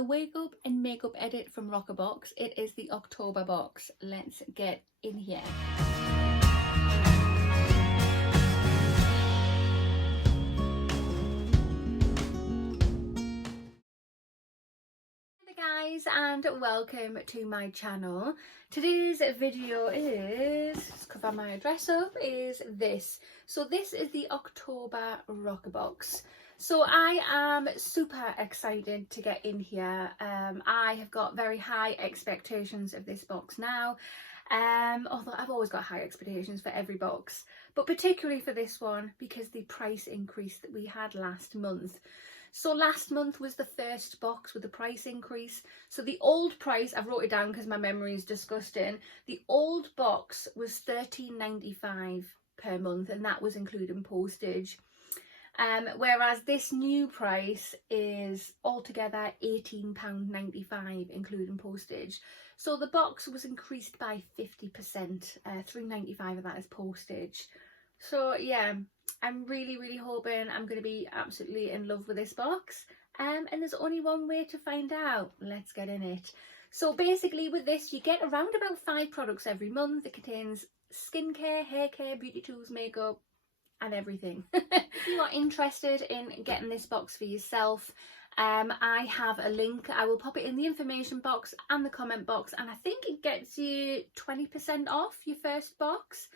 the Wake Up and Makeup edit from RoccaBox. It is the October box. Let's get in here. Guys, and welcome to my channel. Today's video is, let's cover my address up, is this. So this is the October RoccaBox. So I am super excited to get in here. I have got very high expectations of this box now. Although I've always got high expectations for every box, but particularly for this one because the price increase that we had last month. So last month was the first box with the price increase. So the old price, I've wrote it down because my memory is disgusting. The old box was £13.95 per month, and that was including postage. Whereas this new price is altogether £18.95 including postage. So the box was increased by 50%, £3.95 of that is postage. So yeah, I'm really hoping I'm going to be absolutely in love with this box. And there's only one way to find out. Let's get in it. So basically with this, you get around about 5 products every month. It contains skincare, hair care, beauty tools, makeup, and everything. If you are interested in getting this box for yourself, I have a link. I will pop it in the information box and the comment box, and I think it gets you 20% off your first box.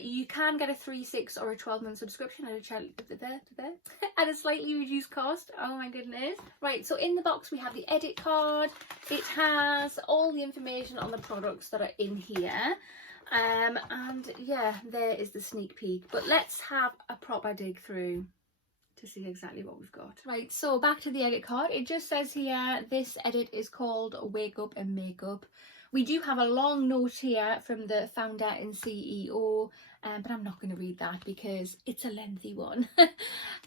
You can get a 3, 6 or a 12-month subscription at a slightly reduced cost. Oh my goodness. Right, so in the box we have the edit card. It has all the information on the products that are in here. And yeah, there is the sneak peek. But let's have a proper dig through to see exactly what we've got. Right, so back to the edit card. It just says here, this edit is called Wake Up and Makeup. We do have a long note here from the founder and CEO, but I'm not going to read that because it's a lengthy one.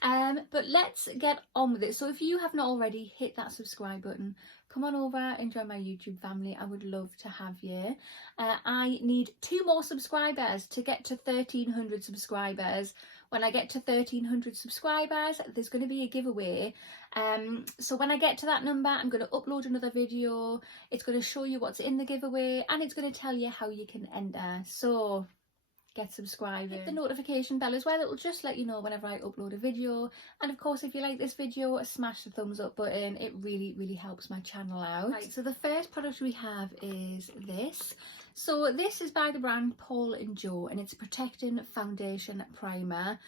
But let's get on with it. So if you have not already, hit that subscribe button. Come on over and join my YouTube family. I would love to have you. I need 2 more subscribers to get to 1,300 subscribers. When I get to 1,300 subscribers, there's going to be a giveaway. So when I get to that number, I'm going to upload another video. It's going to show you what's in the giveaway, and it's going to tell you how you can enter. So get subscribed. Hit the notification bell as well. It will just let you know whenever I upload a video. And of course, if you like this video, smash the thumbs up button. It really helps my channel out. Right, so the first product we have is this. So this is by the brand Paul & Joe, and it's a Protecting Foundation Primer.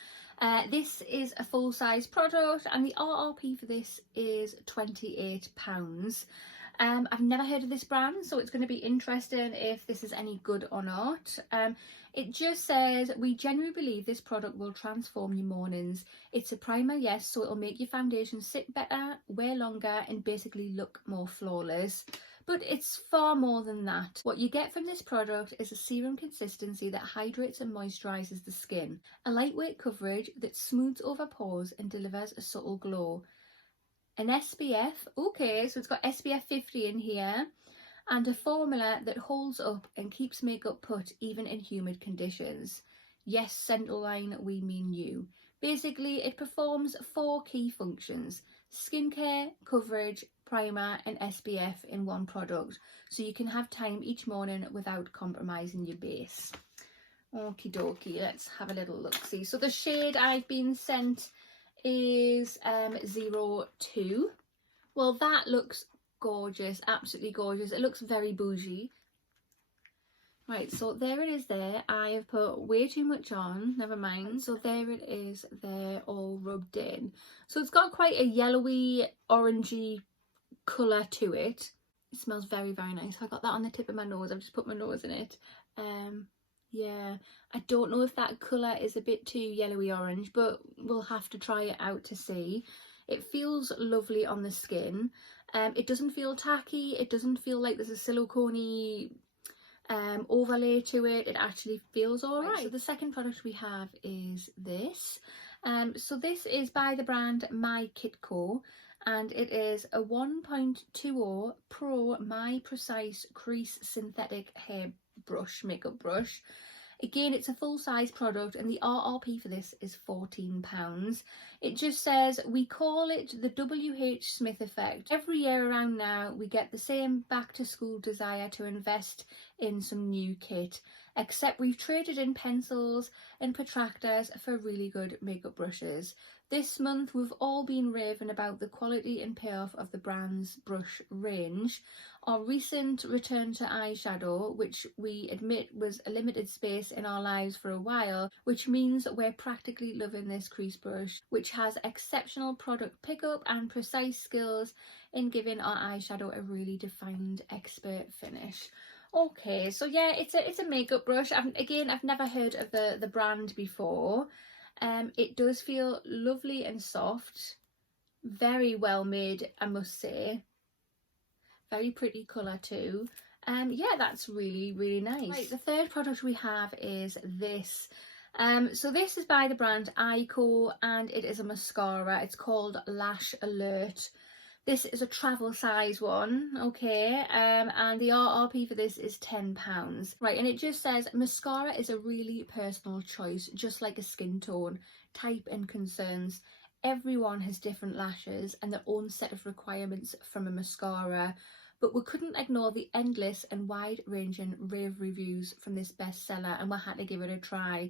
This is a full-size product, and the RRP for this is £28. I've never heard of this brand, so it's going to be interesting if this is any good or not. It just says, we genuinely believe this product will transform your mornings. It's a primer, yes, so it'll make your foundation sit better, wear longer, and basically look more flawless. But it's far more than that. What you get from this product is a serum consistency that hydrates and moisturises the skin, a lightweight coverage that smooths over pores and delivers a subtle glow. An SPF, okay, so it's got SPF 50 in here, and a formula that holds up and keeps makeup put even in humid conditions. Yes, Central Line, we mean you. Basically, it performs 4 key functions: skincare, coverage, primer and SPF in one product, so you can have time each morning without compromising your base. Okie dokie, let's have a little look see. So the shade I've been sent is 02. Well, that looks gorgeous, absolutely gorgeous. It looks very bougie. Right, so there it is there. I have put way too much on, never mind. So there it is there, all rubbed in. So it's got quite a yellowy, orangey colour to it. It smells very nice. I got that on the tip of my nose. I've just put my nose in it. Yeah, I don't know if that colour is a bit too yellowy orange, but we'll have to try it out to see. It feels lovely on the skin. It doesn't feel tacky. It doesn't feel like there's a silicone-y overlay to it. It actually feels alright. So the second product we have is this. So this is by the brand My Kitco, and it is a 1.20 Pro My Precise Crease Synthetic Hair Brush, makeup brush. Again, it's a full-size product and the RRP for this is £14. It just says, we call it the WH Smith effect. Every year around now, we get the same back-to-school desire to invest in some new kit, except we've traded in pencils and protractors for really good makeup brushes. This month, we've all been raving about the quality and payoff of the brand's brush range. Our recent return to eyeshadow, which we admit was a limited space in our lives for a while, which means we're practically loving this crease brush, which has exceptional product pickup and precise skills in giving our eyeshadow a really defined expert finish. Okay, so yeah, it's a makeup brush. I've never heard of the brand before. It does feel lovely and soft, very well made, I must say. Very pretty colour too. Yeah, that's really, really nice. Right, the third product we have is this. So this is by the brand eyeko and it is a mascara. It's called Lash Alert. This is a travel size one, okay, and the RRP for this is £10. Right, and it just says, mascara is a really personal choice, just like a skin tone, type and concerns. Everyone has different lashes and their own set of requirements from a mascara, but we couldn't ignore the endless and wide-ranging rave reviews from this bestseller and we had to give it a try.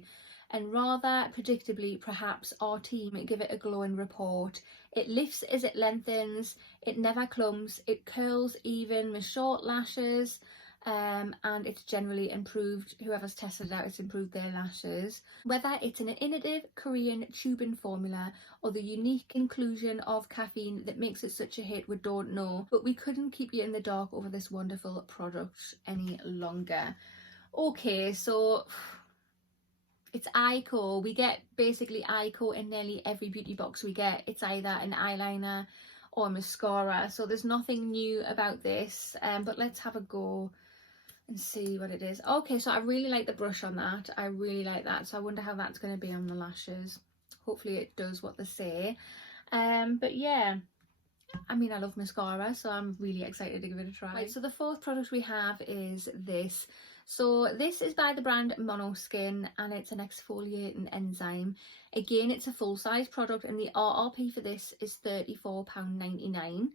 And rather predictably, perhaps, our team give it a glowing report. It lifts as it lengthens, it never clumps, it curls even with short lashes, and it's generally improved, whoever's tested it out, it's improved their lashes. Whether it's an innovative Korean tubing formula or the unique inclusion of caffeine that makes it such a hit, we don't know, but we couldn't keep you in the dark over this wonderful product any longer. Okay, so it's eyeko. We get basically eyeko in nearly every beauty box we get. It's either an eyeliner or mascara, so there's nothing new about this, but let's have a go and see what it is. Okay, so I really like the brush on that. I really like that, so I wonder how that's going to be on the lashes. Hopefully it does what they say. But yeah, I mean, I love mascara, so I'm really excited to give it a try. Right, so the fourth product we have is this. So this is by the brand Monuskin and it's an exfoliating enzyme. Again, it's a full-size product and the RRP for this is £34.99.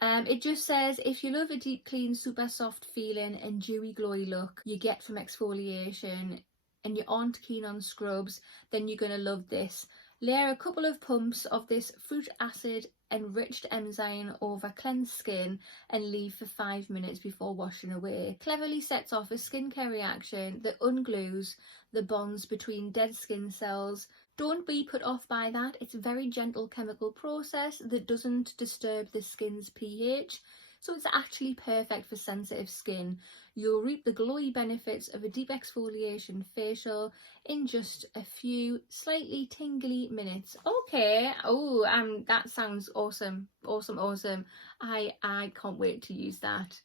It just says, if you love a deep clean, super soft feeling and dewy glowy look you get from exfoliation and you aren't keen on scrubs, then you're going to love this. Layer a couple of pumps of this fruit acid enriched enzyme over cleansed skin and leave for 5 minutes before washing away. Cleverly sets off a skincare reaction that unglues the bonds between dead skin cells. Don't be put off by that. It's a very gentle chemical process that doesn't disturb the skin's pH. So it's actually perfect for sensitive skin. You'll reap the glowy benefits of a deep exfoliation facial in just a few slightly tingly minutes. Okay, oh, that sounds awesome, awesome. I can't wait to use that.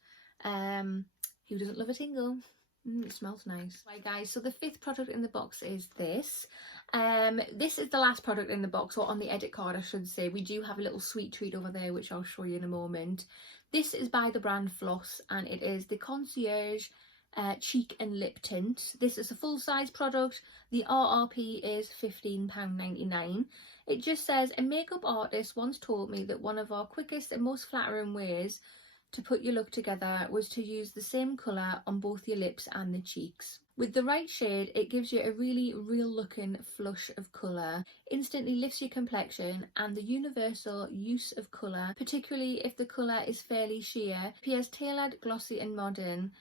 Who doesn't love a tingle? It smells nice. Right guys, so the fifth product in the box is this. This is the last product in the box, or on the edit card I should say. We do have a little sweet treat over there which I'll show you in a moment. This is by the brand Floss and it is the Concierge cheek and lip tint. This is a full-size product. The RRP is £15.99. It just says, a makeup artist once told me that one of our quickest and most flattering ways to put your look together was to use the same colour on both your lips and the cheeks. With the right shade, it gives you a really real looking flush of colour, instantly lifts your complexion, and the universal use of colour, particularly if the colour is fairly sheer, appears tailored, glossy and modern.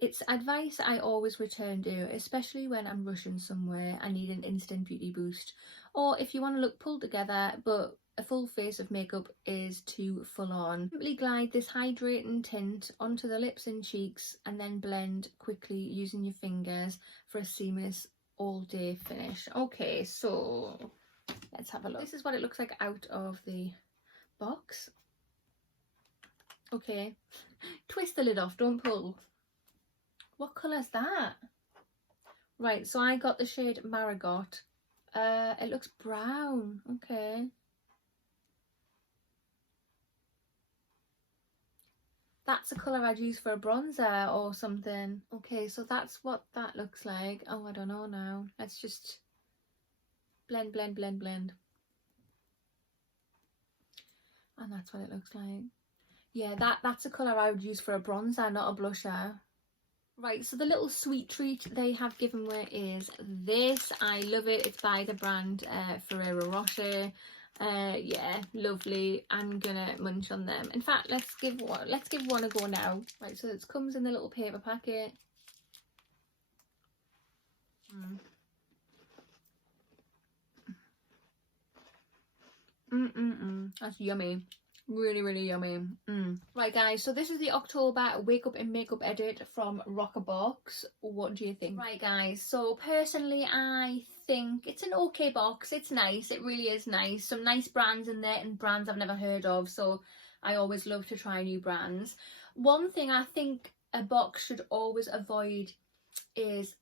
It's advice I always return to, especially when I'm rushing somewhere I need an instant beauty boost, or if you want to look pulled together but a full face of makeup is too full on. Simply glide this hydrating tint onto the lips and cheeks and then blend quickly using your fingers for a seamless all day finish. Okay, so let's have a look. This is what it looks like out of the box. Okay, twist the lid off, don't pull. What colour is that? Right, so I got the shade Marigot. It looks brown. Okay. that's a colour I'd use for a bronzer or something. Okay, so that's what that looks like. Oh, I don't know now. Let's just blend, blend, blend, blend. And that's what it looks like. Yeah, that's a colour I would use for a bronzer, not a blusher. Right, so the little sweet treat they have given me is this. I love it. It's by the brand Ferrero Rocher. Yeah, lovely. I'm gonna munch on them. In fact, let's give one a go now. Right, so it comes in the little paper packet. That's yummy. Really, really yummy. Right, guys, so this is the October Wake Up and Makeup edit from RoccaBox. What do you think? Right, guys, so personally I think it's an okay box. It's nice. It really is nice. Some nice brands in there and brands I've never heard of, so I always love to try new brands. One thing I think a box should always avoid is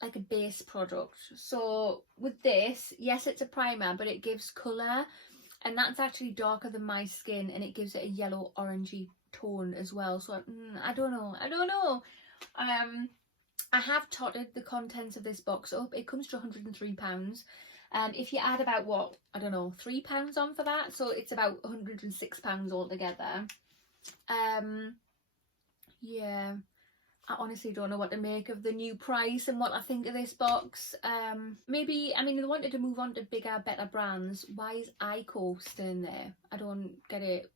like a base product. So with this, yes, it's a primer, but it gives colour, and that's actually darker than my skin, and it gives it a yellow orangey tone as well. So I don't know. I have totted the contents of this box up. It comes to £103. If you add about, what, I don't know, £3 on for that, so it's about £106 altogether. Yeah, I honestly don't know what to make of the new price and what I think of this box. Maybe, I mean, they wanted to move on to bigger, better brands. Why is eyeko still in there? I don't get it.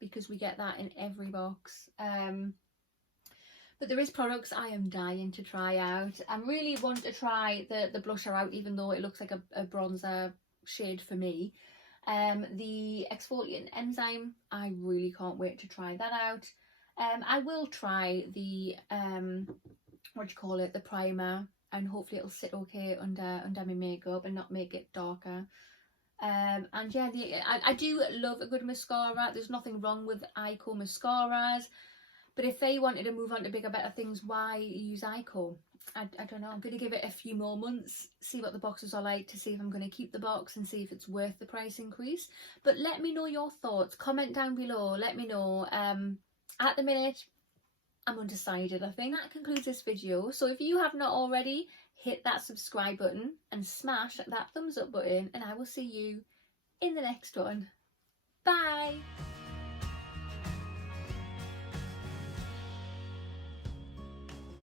Because we get that in every box. But there is products I am dying to try out. I really want to try the blusher out, even though it looks like a bronzer shade for me. The Exfoliating Enzyme, I really can't wait to try that out. I will try the the primer, and hopefully it'll sit okay under my makeup and not make it darker. And yeah, I do love a good mascara. There's nothing wrong with eyeko mascaras, but if they wanted to move on to bigger, better things, why use eyeko? I don't know. I'm going to give it a few more months, see what the boxes are like, to see if I'm going to keep the box and see if it's worth the price increase. But let me know your thoughts. Comment down below. Let me know. At the minute, I'm undecided, I think. That concludes this video. So if you have not already, hit that subscribe button and smash that thumbs up button, and I will see you in the next one. Bye!